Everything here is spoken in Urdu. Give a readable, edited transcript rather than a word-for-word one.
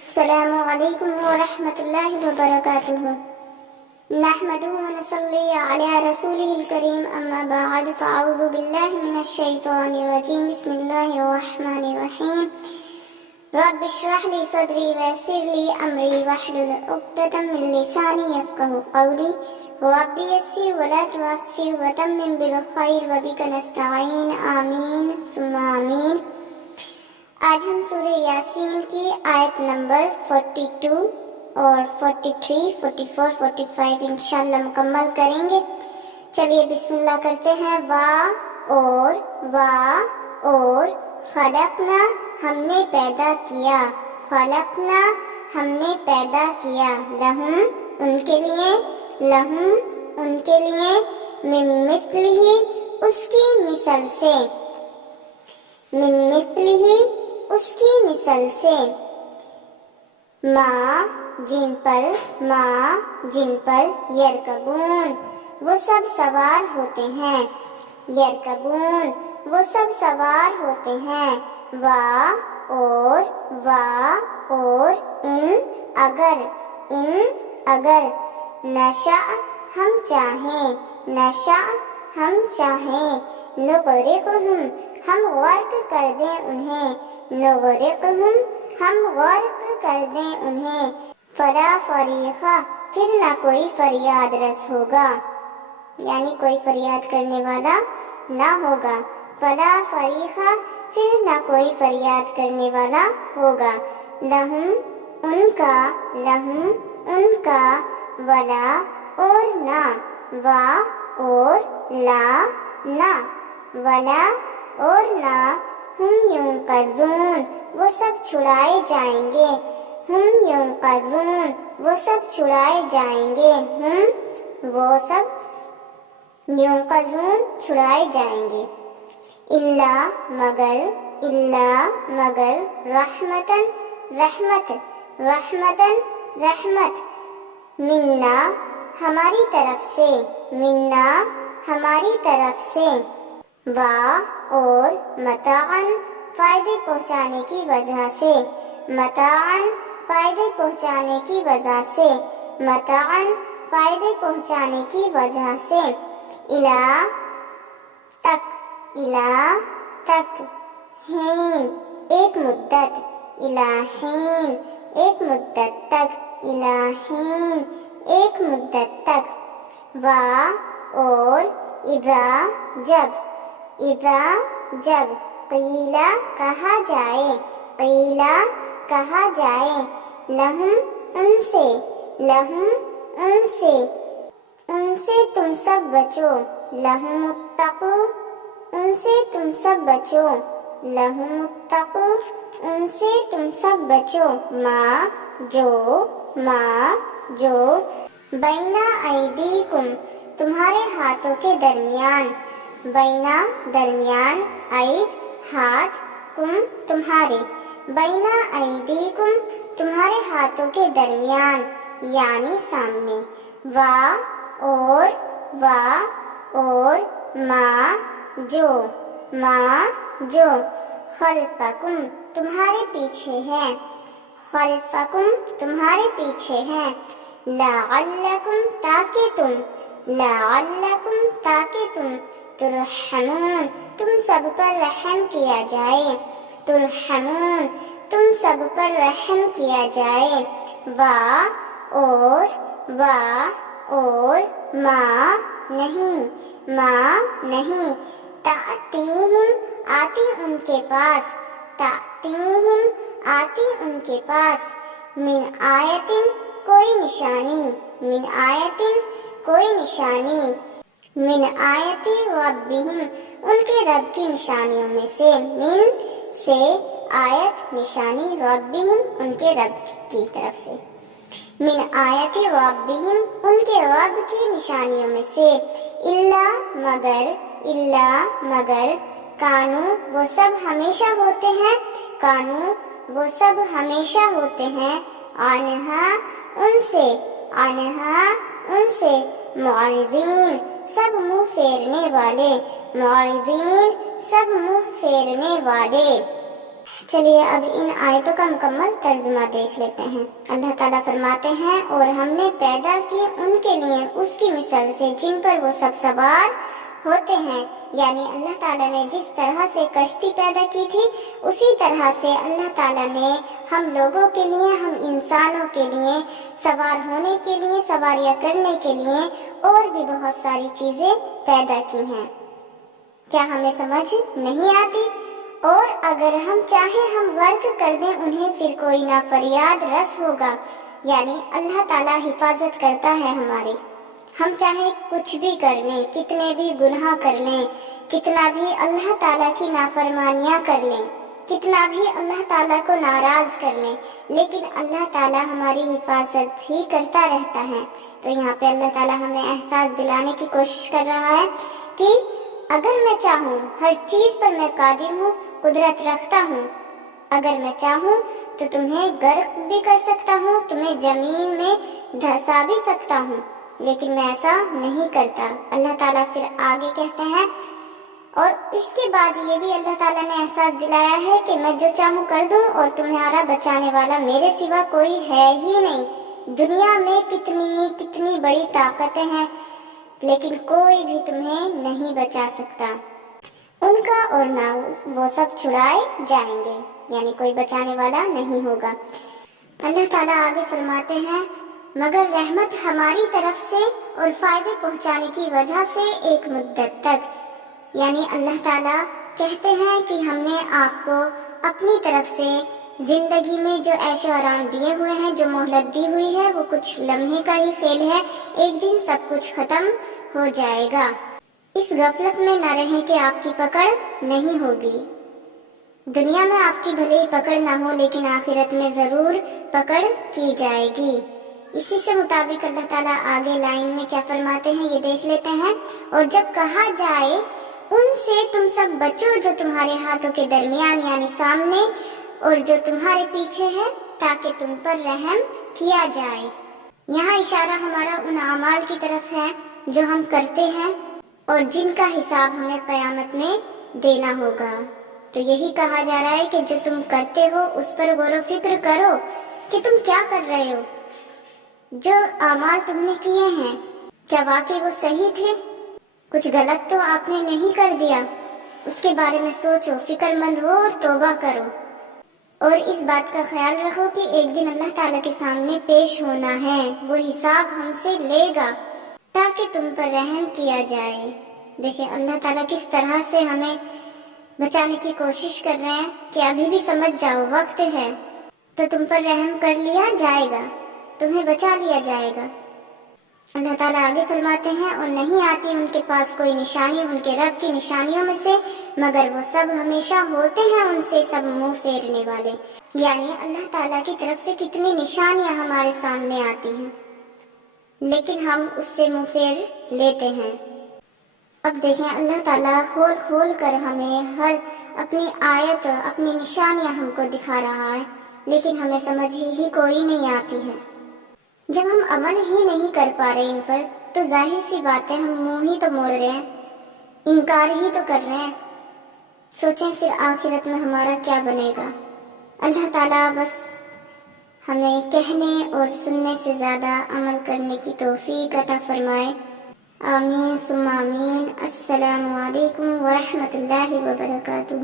السلام علیکم ورحمۃ اللہ وبرکاتہ۔ نحمده ونصلی علی رسولہ الکریم، اما بعد فاعوذ باللہ من الشیطان الرجیم، بسم اللہ الرحمن الرحیم۔ رب اشرح لی صدری ویسر لی امری واحلل عقدۃ من لسانی یفقہوا قولی، رب یسر ولا تعسر وتمم بالخیر وبک نستعین، آمین ثم آمین۔ آج ہم سورہ یاسین کی آیت نمبر 42 اور 43، 44، 45 انشاءاللہ مکمل کریں گے۔ چلیے بسم اللہ کرتے ہیں۔ اور خلقنا ہم نے پیدا کیا، خلقنا ہم نے پیدا کیا، لہم ان کے لیے، لہم ان کے لیے، من مثلہ اس کی مثل سے، من مثلہ اس کی مثل سے، ما جن پر یرکبون وہ سب سوار ہوتے ہیں، یرکبون وہ سب سوار ہوتے ہیں، اور اگر نشاء ہم چاہیں نغرقہم ہم غرق کر دیں انہیں، نغرقہم ہم غرق کر دیں انہیں، فلا صریخ پھر نہ کوئی فریاد رس ہوگا، یعنی کوئی فریاد کرنے والا نہ ہوگا، فلا صریخ پھر نہ کوئی فریاد کرنے والا ہوگا، لہم ان کا ولا اور نہ، اور لا نہ، ولا اور نہ، ہم ینقذون وہ سب چھڑائے جائیں گے، ہم ینقذون وہ سب چھڑائے جائیں گے، وہ سب ینقذون چھڑائے جائیں گے، مگر رحمت منا ہماری طرف سے، اور متاعن فائدے پہنچانے کی وجہ سے، متاعن فائدے پہنچانے کی وجہ سے، متاعن فائدے پہنچانے کی وجہ سے، الا تک، حین ایک مدت، الا حین ایک مدت تک، الا حین ایک مدت تک، اور اذا جب قیلا کہا جائے، لہم ان سے تم سب بچو، لہم اتقو ان سے تم سب بچو، لہم اتقو ان سے تم سب بچو، ما جو بینا ایدیکم تمہارے ہاتھوں کے درمیان، بینا درمیان، اید ہاتھ، کم تمہارے، بینا ایدیکم تمہارے ہاتھوں کے درمیان یعنی سامنے، اور ما جو خلفکم تمہارے پیچھے ہے، خلفکم تمہارے پیچھے ہے، لعلکم تاکہ تم ترحمون تم سب پر رحم کیا جائے، ترحمون تم سب پر رحم کیا جائے، اور ما نہیں، تأتیہم آتی ان کے پاس، من آیتن کوئی نشانی، من آیتی ربہم ان کے رب کی نشانیوں میں سے، من سے آیت نشانی، ربہم ان کے رب کی طرف سے، من آیتی ربہم ان کے رب کی نشانیوں میں سے، مگر کانو وہ سب ہمیشہ ہوتے ہیں، عنہا ان سے معرضین سب منہ پھیرنے والے، معرضین سب منہ پھیرنے والے، چلیے اب ان آیتوں کا مکمل ترجمہ دیکھ لیتے ہیں۔ اللہ تعالیٰ فرماتے ہیں اور ہم نے پیدا کی ان کے لیے اس کی مثال سے جن پر وہ سب سوار ہوتے ہیں، یعنی اللہ تعالیٰ نے جس طرح سے کشتی پیدا کی تھی اسی طرح سے اللہ تعالیٰ نے ہم لوگوں کے لیے، ہم انسانوں کے لیے سوار ہونے کے لیے، سواریاں کرنے کے لیے اور بھی بہت ساری چیزیں پیدا کی ہیں۔ کیا ہمیں سمجھ نہیں آتی؟ اور اگر ہم چاہیں ہم غرق کر دیں انہیں، پھر کوئی نہ فریاد رس ہوگا، یعنی اللہ تعالیٰ حفاظت کرتا ہے ہماری۔ ہم چاہے کچھ بھی کر لیں، کتنے بھی گناہ کر لیں، کتنا بھی اللہ تعالیٰ کی نافرمانیاں کر لیں، کتنا بھی اللہ تعالیٰ کو ناراض کر لیں، لیکن اللہ تعالیٰ ہماری حفاظت ہی کرتا رہتا ہے۔ تو یہاں پہ اللہ تعالیٰ ہمیں احساس دلانے کی کوشش کر رہا ہے کہ اگر میں چاہوں، ہر چیز پر میں قادر ہوں، قدرت رکھتا ہوں۔ اگر میں چاہوں تو تمہیں غرق بھی کر سکتا ہوں، تمہیں زمین میں دھسا بھی سکتا ہوں، لیکن میں ایسا نہیں کرتا۔ اللہ تعالیٰ پھر آگے کہتے ہیں، اور اس کے بعد یہ بھی اللہ تعالیٰ نے احساس دلایا ہے کہ میں جو چاہوں کر دوں اور تمہارا بچانے والا میرے سوا کوئی ہے ہی نہیں۔ دنیا میں کتنی بڑی طاقتیں ہیں، لیکن کوئی بھی تمہیں نہیں بچا سکتا۔ ان کا اور نہ وہ سب چھڑائے جائیں گے، یعنی کوئی بچانے والا نہیں ہوگا۔ اللہ تعالیٰ آگے فرماتے ہیں، مگر رحمت ہماری طرف سے اور فائدے پہنچانے کی وجہ سے ایک مدت تک، یعنی اللہ تعالیٰ کہتے ہیں کہ ہم نے آپ کو اپنی طرف سے زندگی میں جو عیش و آرام دیے ہوئے ہیں، جو مہلت دی ہوئی ہے، وہ کچھ لمحے کا ہی کھیل ہے، ایک دن سب کچھ ختم ہو جائے گا۔ اس غفلت میں نہ رہیں کہ آپ کی پکڑ نہیں ہوگی۔ دنیا میں آپ کی بھلے ہی پکڑ نہ ہو، لیکن آخرت میں ضرور پکڑ کی جائے گی۔ اسی سے مطابق اللہ تعالیٰ آگے لائن میں کیا فرماتے ہیں یہ دیکھ لیتے ہیں، اور جب کہا جائے ان سے تم سب بچو جو تمہارے ہاتھوں کے درمیان یعنی سامنے اور جو تمہارے پیچھے ہے، تاکہ تم پر رحم کیا جائے۔ یہاں اشارہ ہمارا ان اعمال کی طرف ہے جو ہم کرتے ہیں اور جن کا حساب ہمیں قیامت میں دینا ہوگا۔ تو یہی کہا جا رہا ہے کہ جو تم کرتے ہو اس پر غور و فکر کرو کہ تم کیا کر رہے ہو، جو اعمال تم نے کیے ہیں کیا واقعی وہ صحیح تھے؟ کچھ غلط تو آپ نے نہیں کر دیا؟ اس کے بارے میں سوچو، فکر مند ہو اور توبہ کرو، اور اس بات کا خیال رکھو کہ ایک دن اللہ تعالیٰ کے سامنے پیش ہونا ہے، وہ حساب ہم سے لے گا تاکہ تم پر رحم کیا جائے۔ دیکھیں اللہ تعالیٰ کس طرح سے ہمیں بچانے کی کوشش کر رہے ہیں کہ ابھی بھی سمجھ جاؤ، وقت ہے تو تم پر رحم کر لیا جائے گا، تمہیں بچا لیا جائے گا۔ اللہ تعالیٰ آگے فرماتے ہیں، اور نہیں آتی ان کے پاس کوئی نشانی ان کے رب کی نشانیوں میں سے، مگر وہ سب ہمیشہ ہوتے ہیں ان سے سب منہ پھیرنے والے۔ یعنی اللہ تعالیٰ کی طرف سے کتنی نشانیاں ہمارے سامنے آتی ہیں، لیکن ہم اس سے منہ پھیر لیتے ہیں۔ اب دیکھیں اللہ تعالیٰ کھول کھول کر ہمیں ہر اپنی آیت، اپنی نشانیاں ہم کو دکھا رہا ہے، لیکن ہمیں سمجھ ہی کوئی نہیں آتی ہے۔ جب ہم عمل ہی نہیں کر پا رہے ان پر، تو ظاہر سی بات ہے ہم منہ ہی تو موڑ رہے ہیں، انکار ہی تو کر رہے ہیں۔ سوچیں پھر آخرت میں ہمارا کیا بنے گا۔ اللہ تعالیٰ بس ہمیں کہنے اور سننے سے زیادہ عمل کرنے کی توفیق عطا فرمائے۔ آمین ثم آمین۔ السلام علیکم ورحمۃ اللہ وبرکاتہ۔